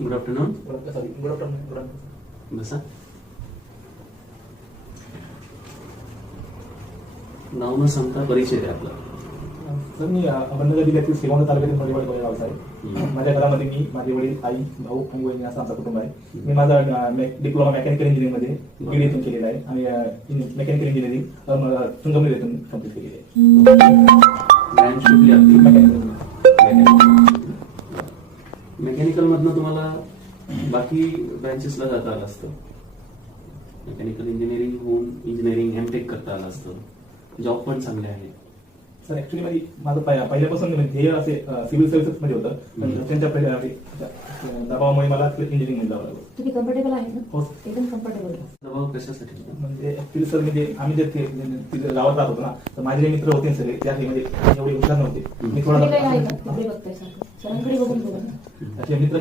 Good afternoon. Good afternoon. बसा. नाव न सांगता परिचय द्या आपला. सर मी अहमदनगर जिल्ह्यातील श्रीगोंदा तालुक्यातील मरेवाडी गावचा आहे. माझ्या घरामध्ये मी, माझे वडील, आई, भाऊ आणि वहिनी असं आमचं कुटुंब आहे. मी माझा डिप्लोमा मेकॅनिकल इंजिनिअरिंग मध्ये बीड येथून केलेला आहे आणि मेकॅनिकल इंजिनिअरिंग संगमनेर येथून कम्प्लीट केलेली आहे. ब्रँच कुठली आपली? मेकॅनिकल. मेकॅनिकल मधनं तुम्हाला बाकी ब्रँचेसला जाता आलं असतं. मेकॅनिकल इंजिनिअरिंग होऊन इंजिनिअरिंग एमटेक करता आलं असतं. जॉब पण चांगले आहे. सर ऍक्च्युली माझं पहिल्यापासून ध्येय असे सिव्हिल सर्व्हिसेस मध्ये होतं, पण त्यांच्या दबावामुळे मला इंजिनिअरिंग मध्ये जावं लागलं. तुम्ही कम्फर्टेबल आहे ना? हो. एकदम कम्फर्टेबल. दबाव कशासाठी? म्हणजे ऍक्च्युली सर म्हणजे आम्ही जे तिथे गावात राहत होतो ना, तर माझे जे मित्र होते सगळे त्या म्हणजे एवढे हुशार नव्हते. मी तुम्ही काय आहे का? तिकडे बघताय सारखं सरांकडे बघून बोला. मित्र